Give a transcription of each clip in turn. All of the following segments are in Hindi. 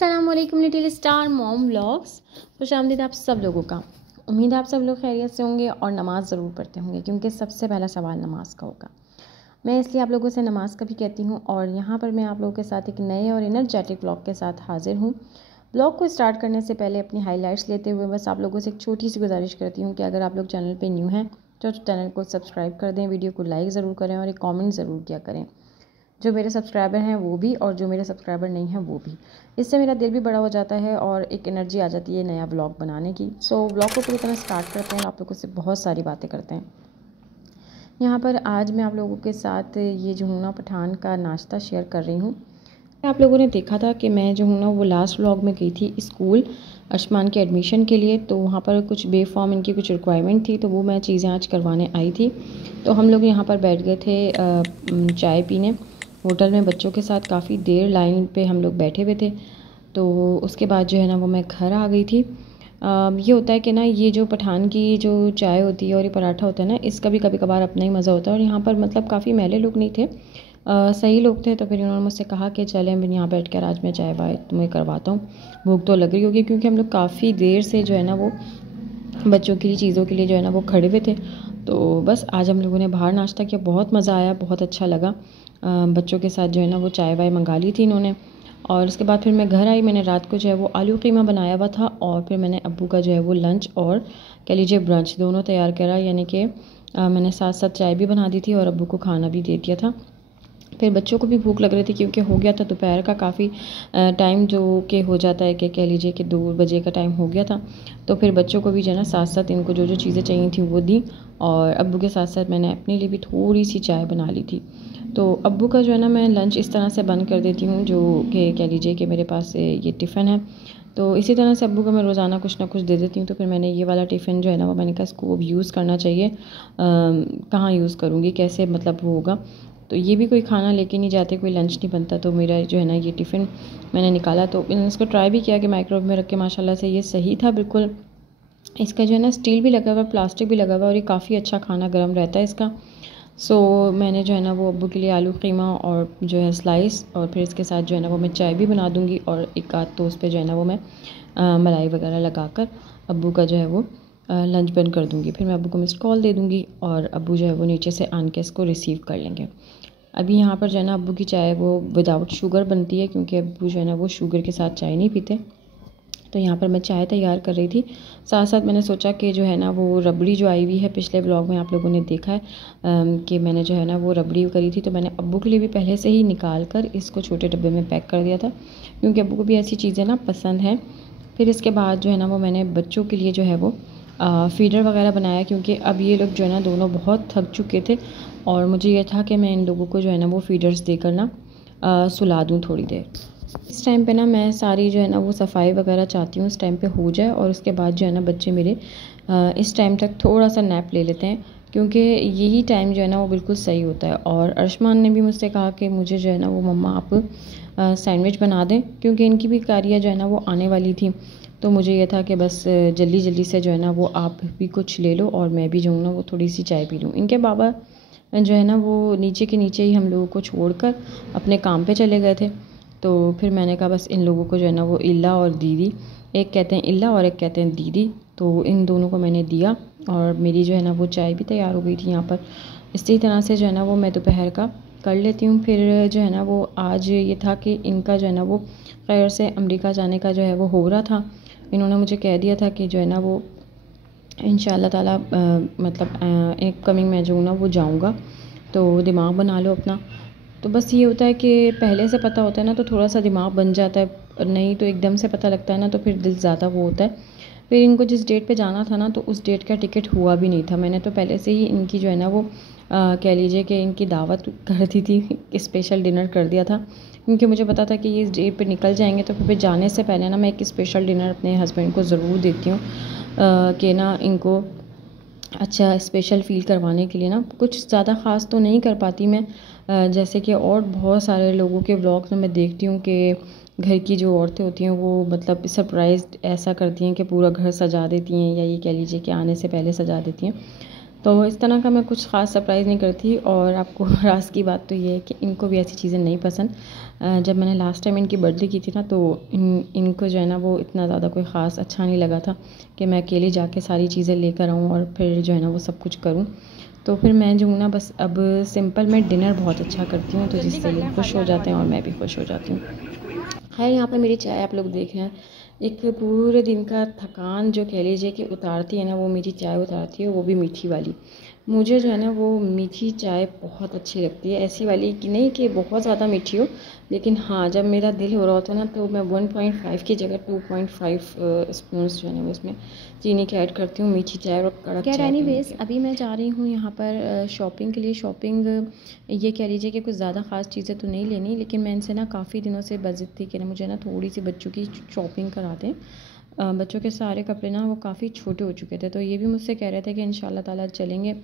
अस्सलामुअलैकुम लिटिल स्टार मॉम व्लॉग्स। खुशामदीद आप सब लोगों का। उम्मीद है आप सब लोग खैरियत से होंगे और नमाज़ ज़रूर पढ़ते होंगे, क्योंकि सबसे पहला सवाल नमाज का होगा। मैं इसलिए आप लोगों से नमाज का भी कहती हूँ। और यहाँ पर मैं आप लोगों के साथ एक नए और एनर्जेटिक व्लॉग के साथ हाजिर हूँ। व्लॉग को स्टार्ट करने से पहले अपनी हाईलाइट्स लेते हुए बस आप लोगों से एक छोटी सी गुजारिश करती हूँ कि अगर आप लोग चैनल पर न्यू हैं तो चैनल को सब्सक्राइब कर दें, वीडियो को लाइक ज़रूर करें और एक कॉमेंट ज़रूर किया करें। जो मेरे सब्सक्राइबर हैं वो भी और जो मेरे सब्सक्राइबर नहीं हैं वो भी। इससे मेरा दिल भी बड़ा हो जाता है और एक एनर्जी आ जाती है नया व्लॉग बनाने की। सो व्लॉग को पूरी तरह स्टार्ट करते हैं और आप लोगों से बहुत सारी बातें करते हैं। यहाँ पर आज मैं आप लोगों के साथ ये जो हूँ ना पठान का नाश्ता शेयर कर रही हूँ। आप लोगों ने देखा था कि मैं जो हूँ ना वो लास्ट व्लॉग में गई थी स्कूल अर्शमान के एडमिशन के लिए। तो वहाँ पर कुछ बे फॉर्म इनकी कुछ रिक्वायरमेंट थी, तो वो मैं चीज़ें आज करवाने आई थी। तो हम लोग यहाँ पर बैठ गए थे चाय पीने होटल में बच्चों के साथ। काफ़ी देर लाइन पे हम लोग बैठे हुए थे। तो उसके बाद जो है ना वो मैं घर आ गई थी। ये होता है कि ना ये जो पठान की जो चाय होती है और ये पराठा होता है ना, इसका भी कभी कभार अपना ही मज़ा होता है। और यहाँ पर मतलब काफ़ी मैले लोग नहीं थे, सही लोग थे। तो फिर उन्होंने मुझसे कहा कि चलें मैं यहाँ बैठ कर आज मैं चाय वाय तुम्हें करवाता हूँ, भूख तो लग रही होगी। क्योंकि हम लोग काफ़ी देर से जो है ना वो बच्चों के लिए चीज़ों के लिए जो है ना वो खड़े हुए थे। तो बस आज हम लोगों ने बाहर नाश्ता किया, बहुत मज़ा आया, बहुत अच्छा लगा। बच्चों के साथ जो है ना वो चाय वाय मंगा ली थी इन्होंने। और उसके बाद फिर मैं घर आई। मैंने रात को जो है वो आलू कीमा बनाया हुआ था और फिर मैंने अब्बू का जो है वो लंच और कह लीजिए ब्रंच दोनों तैयार करा। यानी कि मैंने साथ साथ चाय भी बना दी थी और अब्बू को खाना भी दे दिया था। फिर बच्चों को भी भूख लग रही थी क्योंकि हो गया था दोपहर का काफ़ी टाइम, जो कि हो जाता है कि कह लीजिए कि 2 बजे का टाइम हो गया था। तो फिर बच्चों को भी जो है ना साथ साथ इनको जो जो चीज़ें चाहिए थी वो दी। और अब्बू के साथ साथ मैंने अपने लिए भी थोड़ी सी चाय बना ली थी। तो अब्बू का जो है ना मैं लंच इस तरह से बंद कर देती हूँ, जो कि कह लीजिए कि मेरे पास ये टिफ़िन है। तो इसी तरह से अब्बू को मैं रोज़ाना कुछ ना कुछ दे देती हूँ। तो फिर मैंने ये वाला टिफ़िन जो है ना वो मैंने कहा इसको अब यूज़ करना चाहिए। कहाँ यूज़ करूँगी, कैसे मतलब वो होगा। तो ये भी कोई खाना लेके नहीं जाते, कोई लंच नहीं बनता। तो मेरा जो है ना ये टिफ़िन मैंने निकाला। तो मैंने इसको ट्राई भी किया कि माइक्रोवेव में रख के, माशाल्लाह से ये सही था बिल्कुल। इसका जो है ना स्टील भी लगा हुआ है, प्लास्टिक भी लगा हुआ है और ये काफ़ी अच्छा खाना गर्म रहता है इसका। सो मैंने जो है ना वो अब्बू के लिए आलू कीमा और जो है स्लाइस, और फिर इसके साथ जो है ना वो मैं चाय भी बना दूँगी और एक आध टोस्ट पे जो है ना वो मैं मलाई वगैरह लगाकर अब्बू का जो है वो लंच बंद कर दूँगी। फिर मैं अब्बू को मिस्ड कॉल दे दूँगी और अब्बू जो है वो नीचे से आन के इसको रिसीव कर लेंगे। अभी यहाँ पर जो है ना अब्बू की चाय वो विदाउट शुगर बनती है, क्योंकि अब्बू जो है ना वो शुगर के साथ चाय नहीं पीते। तो यहाँ पर मैं चाय तैयार कर रही थी। साथ साथ मैंने सोचा कि जो है ना वो रबड़ी जो आई हुई है, पिछले व्लॉग में आप लोगों ने देखा है कि मैंने जो है ना वो रबड़ी करी थी। तो मैंने अब्बू के लिए भी पहले से ही निकाल कर इसको छोटे डब्बे में पैक कर दिया था, क्योंकि अब्बू को भी ऐसी चीज़ें ना पसंद हैं। फिर इसके बाद जो है ना वो मैंने बच्चों के लिए जो है वो फ़ीडर वगैरह बनाया, क्योंकि अब ये लोग जो है ना दोनों बहुत थक चुके थे और मुझे ये था कि मैं इन लोगों को जो है ना वो फ़ीडर्स देकर ना सुला दूँ थोड़ी देर। इस टाइम पे ना मैं सारी जो है ना वो सफाई वगैरह चाहती हूँ इस टाइम पे हो जाए। और उसके बाद जो है ना बच्चे मेरे इस टाइम तक थोड़ा सा नैप ले लेते हैं, क्योंकि यही टाइम जो है ना वो बिल्कुल सही होता है। और अर्शमान ने भी मुझसे कहा कि मुझे जो है ना वो मम्मा आप सैंडविच बना दें, क्योंकि इनकी भी कारिया जो है ना वो आने वाली थी। तो मुझे ये था कि बस जल्दी जल्दी से जो है ना वो आप भी कुछ ले लो और मैं भी जो हूँ ना वो थोड़ी सी चाय पी लूँ। इनके बाबा जो है ना वो नीचे के नीचे ही हम लोगों को छोड़कर अपने काम पे चले गए थे। तो फिर मैंने कहा बस इन लोगों को जो है ना वो इल्ला और दीदी, एक कहते हैं इल्ला और एक कहते हैं दीदी, तो इन दोनों को मैंने दिया और मेरी जो है ना वो चाय भी तैयार हो गई थी यहाँ पर। इसी तरह से जो है ना वो मैं दोपहर का कर लेती हूँ। फिर जो है ना वो आज ये था कि इनका जो है ना वो खैर से अमेरिका जाने का जो है वो हो रहा था। इन्होंने मुझे कह दिया था कि जो है ना वो इंशाअल्लाह ताला मतलब एक कमिंग मैं जो हूँ ना वो जाऊँगा, तो दिमाग बना लो अपना। तो बस ये होता है कि पहले से पता होता है ना तो थोड़ा सा दिमाग बन जाता है, नहीं तो एकदम से पता लगता है ना तो फिर दिल ज़्यादा वो होता है। फिर इनको जिस डेट पे जाना था ना तो उस डेट का टिकट हुआ भी नहीं था। मैंने तो पहले से ही इनकी जो है ना वो कह लीजिए कि इनकी दावत कर दी थी, स्पेशल डिनर कर दिया था, क्योंकि मुझे पता था कि ये इस डेट पे निकल जाएंगे। तो फिर जाने से पहले ना मैं एक स्पेशल डिनर अपने हस्बैंड को ज़रूर देती हूँ कि ना इनको अच्छा स्पेशल फ़ील करवाने के लिए ना। कुछ ज़्यादा ख़ास तो नहीं कर पाती मैं, जैसे कि और बहुत सारे लोगों के व्लॉग्स में मैं देखती हूँ कि घर की जो औरतें होती हैं वो मतलब सरप्राइज़ ऐसा करती हैं कि पूरा घर सजा देती हैं, या ये कह लीजिए कि आने से पहले सजा देती हैं। तो इस तरह का मैं कुछ ख़ास सरप्राइज़ नहीं करती। और आपको राज की बात तो ये है कि इनको भी ऐसी चीज़ें नहीं पसंद। जब मैंने लास्ट टाइम इनकी बर्थडे की थी ना, तो इनको जो है ना वो इतना ज़्यादा कोई ख़ास अच्छा नहीं लगा था कि मैं अकेले जाके सारी चीज़ें लेकर आऊँ और फिर जो है ना वो सब कुछ करूँ। तो फिर मैं जो हूँ ना, बस अब सिंपल मैं डिनर बहुत अच्छा करती हूँ, तो जिससे ये खुश हो जाते हैं और मैं भी खुश हो जाती हूँ। खैर, यहाँ पे मेरी चाय आप लोग देख रहे हैं। एक पूरे दिन का थकान जो कह लीजिए कि उतारती है ना, वो मेरी चाय उतारती है, वो भी मीठी वाली। मुझे जो है ना वो मीठी चाय बहुत अच्छी लगती है, ऐसी वाली कि नहीं कि बहुत ज़्यादा मीठी हो, लेकिन हाँ, जब मेरा दिल हो रहा होता है ना, तो मैं 1.5 की जगह 2.5 स्पून्स जो है ना वो उसमें चीनी के ऐड करती हूँ, मीठी चाय और कड़क चाय। एनीवेज़, अभी मैं जा रही हूँ यहाँ पर शॉपिंग के लिए। शॉपिंग ये कह लीजिए कि कुछ ज़्यादा ख़ास चीज़ें तो नहीं लेनी, लेकिन मैं इनसे ना काफ़ी दिनों से बज़िद थी कि ना मुझे ना थोड़ी सी बच्चों की शॉपिंग करा दें। बच्चों के सारे कपड़े ना वो काफ़ी छोटे हो चुके थे, तो ये भी मुझसे कह रहे थे कि इंशाल्लाह ताला चलेंगे।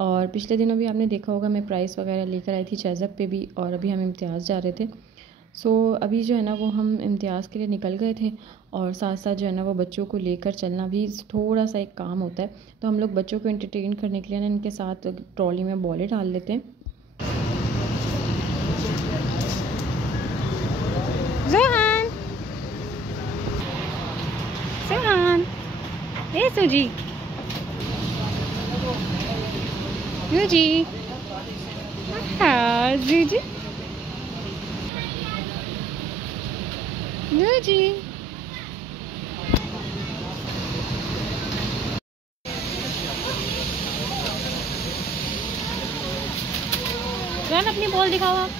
और पिछले दिनों भी आपने देखा होगा मैं प्राइस वगैरह लेकर आई थी चेज़अप पे भी, और अभी हम इम्तियाज़ जा रहे थे। सो अभी जो है ना वो हम इम्तियाज़ के लिए निकल गए थे, और साथ साथ जो है ना वो बच्चों को लेकर चलना भी थोड़ा सा एक काम होता है। तो हम लोग बच्चों को एंटरटेन करने के लिए ना इनके साथ ट्रॉली में बॉलें डाल लेते हैं। जोहान, जोहान, ए सुजी, जूजी, हाँ जूजी, जूजी। जोहान अपनी बॉल दिखाओ आप।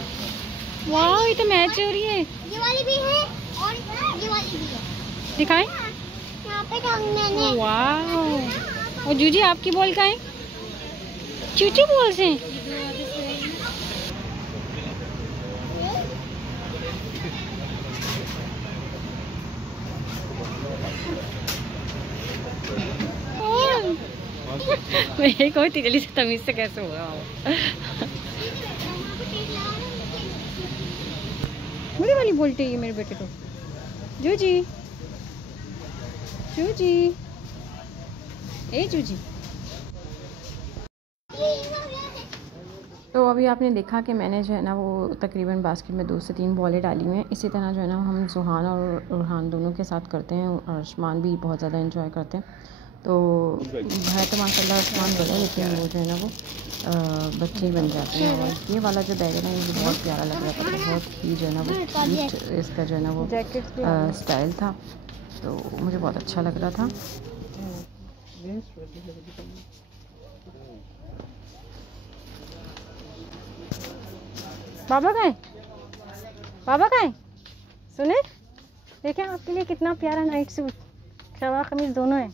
वाह, ये तो मैच हो रही है। ये वाली भी है और ये वाली भी है। दिखाएं। यहाँ पे मैंने। वाह, और जूजी आपकी बॉल कहाँ है? चूचू बॉल से। मेरे को इतनी जल्दी से तमीज से कैसे हो रहा हो। बड़ी वाली बॉल चाहिए मेरे बेटे को। जूजी, जूजी, ए जूजी। तो अभी आपने देखा कि मैंने जो है ना वो तकरीबन बास्केट में 2 से 3 बॉलें डाली हुई हैं। इसी तरह जो है ना हम सुहान और रुहान दोनों के साथ करते हैं, और आसमान भी बहुत ज़्यादा एंजॉय करते हैं। तो है तो माशाल्लाह आसमान बड़ा, लेकिन वो जो है ना वो बच्चे ही बन जाते हैं। और ये वाला जो बैग है ना, मुझे बहुत प्यारा लग रहा था, बहुत ही जो है ना वो क्यूट इसका जो है ना वो स्टाइल था, तो मुझे बहुत अच्छा लग रहा था। बाबा कहाँ है? बाबा कहाँ है? सुने, देखें आपके लिए कितना प्यारा नाइट सूट, शलवार कमीज दोनों है।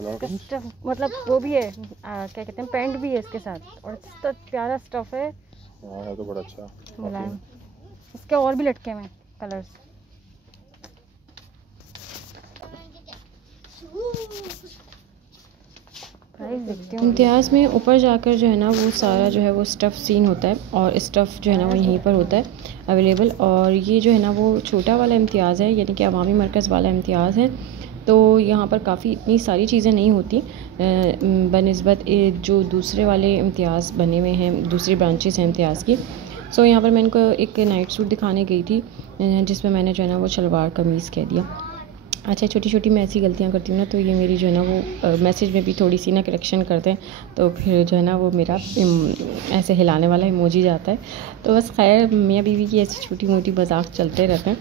मतलब वो भी है, क्या कहते हैं, पैंट भी है इसके साथ, और इतना प्यारा स्टफ है। तो बड़ा अच्छा मुलायम। इसके और भी लटके हुए कलर्स। इम्तियाज़ में ऊपर जाकर जो है ना वो सारा जो है वो स्टफ़ सीन होता है, और स्टफ़ जो है ना वो यहीं पर होता है अवेलेबल। और ये जो है ना वो छोटा वाला इम्तियाज़ है, यानी कि अवामी मरकज़ वाला इम्तियाज़ है। तो यहाँ पर काफ़ी इतनी सारी चीज़ें नहीं होती बनिस्बत जो दूसरे वाले इम्तियाज़ बने हुए हैं, दूसरी ब्रांचेस हैं इम्तियाज़ की। सो यहाँ पर मैं इनको एक नाइट सूट दिखाने गई थी, जिसमें मैंने जो है ना वो शलवार कमीज़ कह दिया। अच्छा, छोटी छोटी मैं ऐसी गलतियाँ करती हूँ ना, तो ये मेरी जो है ना वो मैसेज में भी थोड़ी सी ना करेक्शन करते हैं, तो फिर जो है ना वो मेरा ऐसे हिलाने वाला इमोजी जाता है। तो बस खैर, मियाँ बीवी की ऐसी छोटी मोटी मजाक चलते रहते हैं।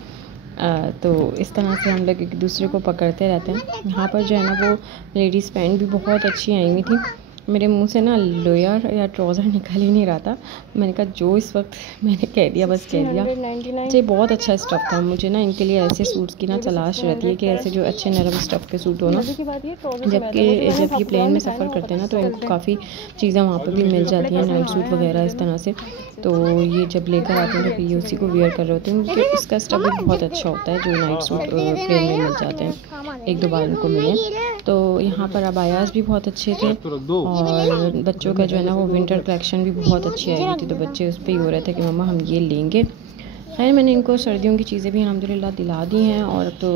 तो इस तरह से हम लोग एक दूसरे को पकड़ते रहते हैं। यहाँ पर जो है ना वो लेडीज़ पैंट भी बहुत अच्छी आई हुई थी। मेरे मुंह से ना लोयर या ट्राउज़र निकल ही नहीं रहा था। मैंने कहा जो इस वक्त मैंने कह दिया बस कह दिया। ये बहुत अच्छा स्टफ़ था। मुझे ना इनके लिए ऐसे सूट्स की ना तलाश रहती है कि ऐसे जो अच्छे नरम स्टफ़ के सूट हो ना, जबकि जब ये प्लेन में सफ़र करते हैं ना, तो इनको काफ़ी चीज़ें वहाँ पर भी मिल जाती हैं, नाइट सूट वगैरह इस तरह से। तो ये जब लेकर आते हैं तो फिर ये उसी को वेयर कर रहे होते हैं, क्योंकि इसका स्टफ़ भी बहुत अच्छा होता है जो नाइट सूट प्लेन में मिल जाते हैं, एक दो बार इनको मिले। तो यहाँ पर अबायास भी बहुत अच्छे थे, और बच्चों का जो है ना वो विंटर कलेक्शन भी बहुत अच्छी आई हुई थी। तो बच्चे उस पर ही हो रहे थे कि मम्मा हम ये लेंगे। खैर मैंने इनको सर्दियों की चीज़ें भी अल्हम्दुलिल्लाह दिला दी हैं और अब तो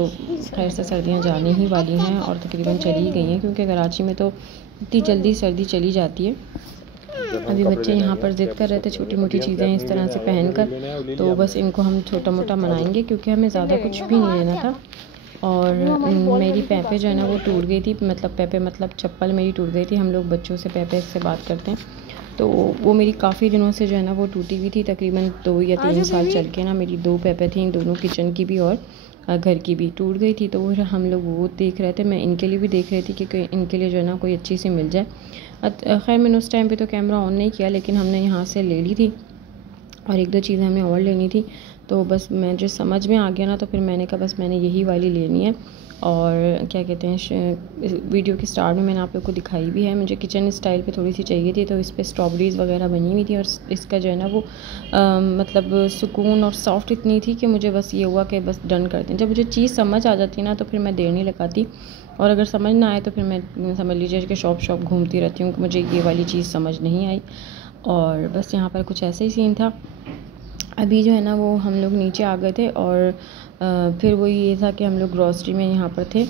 खैर से सर्दियाँ जाने ही वाली हैं और तकरीबन चली गई हैं, क्योंकि कराची में तो इतनी जल्दी सर्दी चली जाती है। अभी बच्चे यहाँ पर ज़िद कर रहे थे छोटी मोटी चीज़ें इस तरह से पहनकर, तो बस इनको हम छोटा मोटा मनाएंगे क्योंकि हमें ज़्यादा कुछ भी नहीं लेना था। और मेरी पैपे जो है ना वो टूट गई थी, मतलब पैपे मतलब चप्पल मेरी टूट गई थी। हम लोग बच्चों से पैपे से बात करते हैं, तो वो मेरी काफ़ी दिनों से जो है ना वो टूटी हुई थी। तकरीबन 2 या 3 साल चल के ना मेरी 2 पैपे थी, दोनों किचन की भी और घर की भी टूट गई थी। तो वो हम लोग वो देख रहे थे, मैं इनके लिए भी देख रही थी कि इनके लिए जो है ना कोई अच्छी सी मिल जाए। खैर मैंने उस टाइम पे तो कैमरा ऑन नहीं किया, लेकिन हमने यहाँ से ले ली थी और 1-2 चीज़ें हमें और लेनी थी। तो बस मैं जो समझ में आ गया ना, तो फिर मैंने कहा बस मैंने यही वाली लेनी है। और क्या कहते हैं, वीडियो के स्टार्ट में मैंने आप लोग को दिखाई भी है, मुझे किचन स्टाइल पे थोड़ी सी चाहिए थी, तो इस पर स्ट्रॉबेरीज़ वगैरह बनी हुई थी और इसका जो है ना वो मतलब सुकून और सॉफ्ट इतनी थी कि मुझे बस ये हुआ कि बस डन कर दें। जब मुझे चीज़ समझ आ जाती ना तो फिर मैं देर नहीं लगाती, और अगर समझ ना आए तो फिर मैं समझ लीजिए कि शॉप घूमती रहती हूँ कि मुझे ये वाली चीज़ समझ नहीं आई। और बस यहाँ पर कुछ ऐसे ही सीन था। अभी जो है ना वो हम लोग नीचे आ गए थे और फिर वो ये था कि हम लोग ग्रॉसरी में यहाँ पर थे।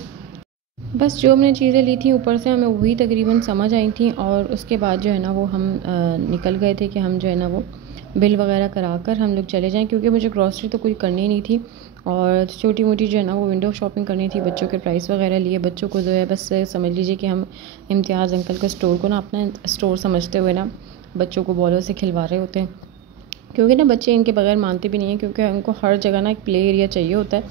बस जो हमने चीज़ें ली थी ऊपर से हमें वही तकरीबन समझ आई थी, और उसके बाद जो है ना वो हम निकल गए थे कि हम जो है ना वो बिल वगैरह करा कर हम लोग चले जाएं, क्योंकि मुझे ग्रॉसरी तो कोई करनी नहीं थी और छोटी मोटी जो है ना वो विंडो शॉपिंग करनी थी। बच्चों के प्राइस वगैरह लिए, बच्चों को जो है बस समझ लीजिए कि हम इम्तियाज़ अंकल के स्टोर को ना अपना स्टोर समझते हुए ना बच्चों को बॉलों से खिलवा रहे होते हैं, क्योंकि ना बच्चे इनके बगैर मानते भी नहीं हैं, क्योंकि उनको हर जगह ना एक प्ले एरिया चाहिए होता है,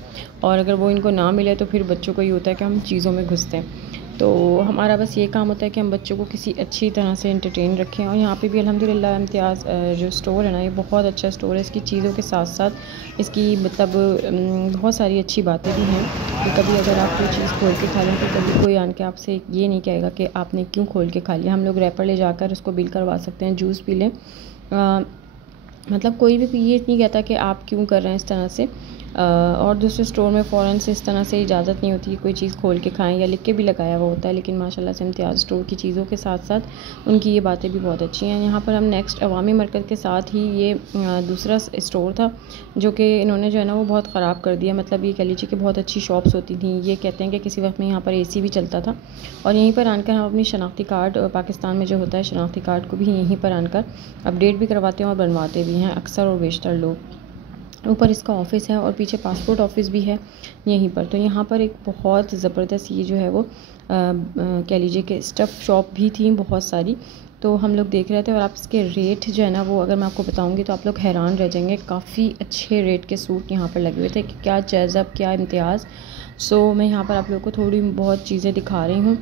और अगर वो इनको ना मिले तो फिर बच्चों को ये होता है कि हम चीज़ों में घुसते हैं। तो हमारा बस ये काम होता है कि हम बच्चों को किसी अच्छी तरह से एंटरटेन रखें। और यहाँ पे भी अल्हम्दुलिल्लाह इम्तियाज़ जो स्टोर है ना, ये बहुत अच्छा स्टोर है। इसकी चीज़ों के साथ साथ इसकी मतलब बहुत सारी अच्छी बातें भी हैं कि कभी अगर आप कोई चीज़ खोल के खा लें तो कभी कोई आन के आपसे ये नहीं कहेगा कि आपने क्यों खोल के खा लिया। हम लोग रैपर ले जाकर उसको बिल करवा सकते हैं, जूस पी लें, मतलब कोई भी ये नहीं कहता कि आप क्यों कर रहे हैं इस तरह से। और दूसरे स्टोर में फ़ौरन से इस तरह से इजाज़त नहीं होती कि कोई चीज़ खोल के खाएं, या लिख के भी लगाया हुआ होता है। लेकिन माशाल्लाह से इम्तियाज़ स्टोर की चीज़ों के साथ साथ उनकी ये बातें भी बहुत अच्छी हैं। यहाँ पर हम नेक्स्ट अवामी मरकज़ के साथ ही ये दूसरा स्टोर था जो कि इन्होंने जो है ना वो बहुत ख़राब कर दिया। मतलब ये कह लीजिए कि बहुत अच्छी शॉप्स होती थी। ये कहते हैं कि किसी वक्त में यहाँ पर AC भी चलता था, और यहीं पर आनकर हम अपनी शनाख्ती कार्ड, पाकिस्तान में जो होता है शनाख्ती कार्ड को भी यहीं पर आनकर अपडेट भी करवाते हैं और बनवाते भी हैं अक्सर और बेशतर लोग। ऊपर इसका ऑफ़िस है और पीछे पासपोर्ट ऑफ़िस भी है यहीं पर। तो यहाँ पर एक बहुत ज़बरदस्त ये जो है वो कह लीजिए कि स्टफ़ शॉप भी थी बहुत सारी। तो हम लोग देख रहे थे, और आप इसके रेट जो है ना वो अगर मैं आपको बताऊंगी तो आप लोग हैरान रह जाएंगे। काफ़ी अच्छे रेट के सूट यहाँ पर लगे हुए थे कि क्या जज़ब, क्या इम्तियाज़। सो मैं यहाँ पर आप लोग को थोड़ी बहुत चीज़ें दिखा रही हूँ।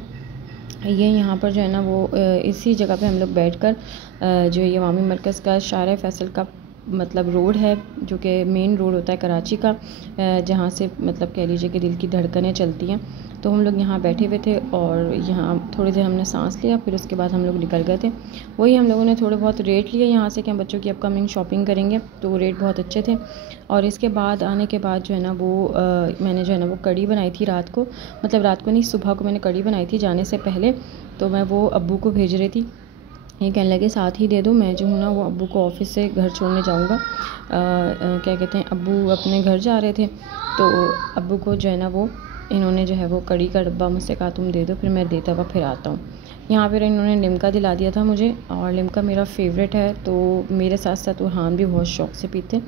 ये यहाँ पर जो है ना वो इसी जगह पे हम लोग बैठकर जो ये अवामी मरकज़ का शारा फैसल का मतलब रोड है, जो कि मेन रोड होता है कराची का, जहाँ से मतलब कह लीजिए कि दिल की धड़कनें चलती हैं। तो हम लोग यहाँ बैठे हुए थे और यहाँ थोड़ी देर हमने सांस लिया, फिर उसके बाद हम लोग निकल गए थे। वही हम लोगों ने थोड़े बहुत रेट लिए यहाँ से कि हम बच्चों की अपकमिंग शॉपिंग करेंगे, तो रेट बहुत अच्छे थे। और इसके बाद आने के बाद जो है ना वो मैंने जो है ना वो कढ़ी बनाई थी रात को, मतलब रात को नहीं, सुबह को मैंने कढ़ी बनाई थी जाने से पहले। तो मैं वो अब्बू को भेज रही थी, ये कहने लगे साथ ही दे दो। मैं जो हूँ ना वो अब्बू को ऑफ़िस से घर छोड़ने जाऊँगा, क्या कहते हैं, अब्बू अपने घर जा रहे थे, तो अब्बू को जो है ना वो इन्होंने जो है वो कड़ी का डब्बा मुझसे कहा तुम दे दो, फिर मैं देता हुआ फिर आता हूँ। यहाँ पर इन्होंने लिम्का दिला दिया था मुझे, और लिम्का मेरा फेवरेट है, तो मेरे साथ साथ उरहान भी बहुत शौक़ से पीते।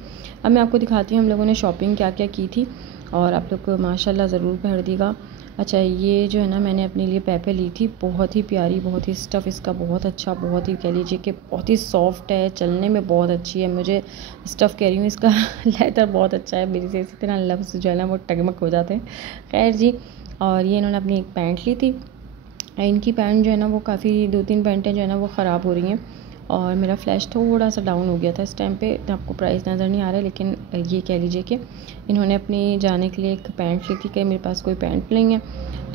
अब मैं आपको दिखाती हूँ हम लोगों ने शॉपिंग क्या क्या की थी, और आप लोग को माशाल्लाह ज़रूर भर देगा। अच्छा, ये जो है ना मैंने अपने लिए पैपे ली थी, बहुत ही प्यारी, बहुत ही स्टफ़ इसका बहुत अच्छा, बहुत ही कह लीजिए कि बहुत ही सॉफ्ट है, चलने में बहुत अच्छी है। मुझे स्टफ़ कह रही हूँ, इसका लेदर बहुत अच्छा है। मेरी से इसी तरह लफ्ज़ जो है ना वो टगमग हो जाते हैं। खैर जी, और ये इन्होंने अपनी एक पैंट ली थी। इनकी पैंट जो है ना वो काफ़ी 2-3 पैंटें जो है ना वो ख़राब हो रही हैं, और मेरा फ्लैश थोड़ा सा डाउन हो गया था इस टाइम पे। आपको प्राइस नज़र नहीं आ रहा है, लेकिन ये कह लीजिए कि इन्होंने अपनी जाने के लिए एक पैंट ली थी कि मेरे पास कोई पैंट नहीं है।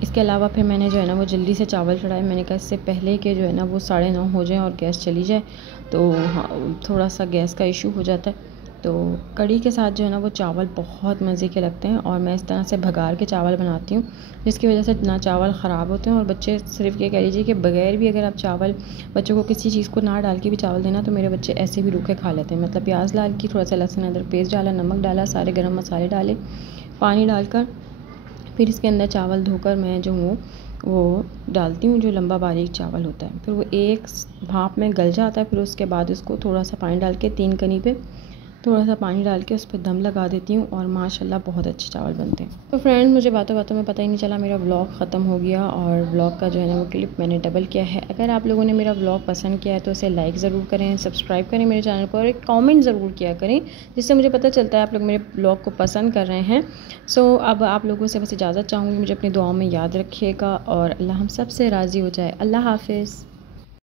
इसके अलावा फिर मैंने जो है ना वो जल्दी से चावल चढ़ाए। मैंने कहा इससे पहले कि जो है ना वो 9:30 हो जाए और गैस चली जाए, तो हाँ थोड़ा सा गैस का इशू हो जाता है। तो कढ़ी के साथ जो है ना वो चावल बहुत मज़े के लगते हैं। और मैं इस तरह से भगार के चावल बनाती हूँ, जिसकी वजह से ना चावल ख़राब होते हैं और बच्चे सिर्फ ये कह लीजिए कि बगैर भी अगर आप चावल बच्चों को किसी चीज़ को ना डाल के भी चावल देना तो मेरे बच्चे ऐसे भी रूखे खा लेते हैं। मतलब प्याज डाल के, थोड़ा सा लहसुन अदरक पेस्ट डाला, नमक डाला, सारे गर्म मसाले डाले, पानी डालकर फिर इसके अंदर चावल धोकर मैं जो हूँ वो डालती हूँ, जो लंबा बारीक चावल होता है। फिर वो एक भाप में गल जाता है। फिर उसके बाद उसको थोड़ा सा पानी डाल के 3 कनी पे थोड़ा सा पानी डाल के उस पर दम लगा देती हूँ और माशाल्लाह बहुत अच्छे चावल बनते हैं। तो फ्रेंड, मुझे बातों बातों में पता ही नहीं चला मेरा व्लॉग ख़त्म हो गया और व्लॉग का जो है ना वो क्लिप मैंने डबल किया है। अगर आप लोगों ने मेरा व्लॉग पसंद किया है तो उसे लाइक ज़रूर करें, सब्सक्राइब करें मेरे चैनल को और एक कॉमेंट ज़रूर किया करें, जिससे मुझे पता चलता है आप लोग मेरे व्लॉग को पसंद कर रहे हैं। सो अब आप लोगों से बस इजाज़त चाहूँगी, मुझे अपनी दुआओं में याद रखिएगा और अल्लाह हम सब से राज़ी हो जाए। अल्लाह हाफ़िज़।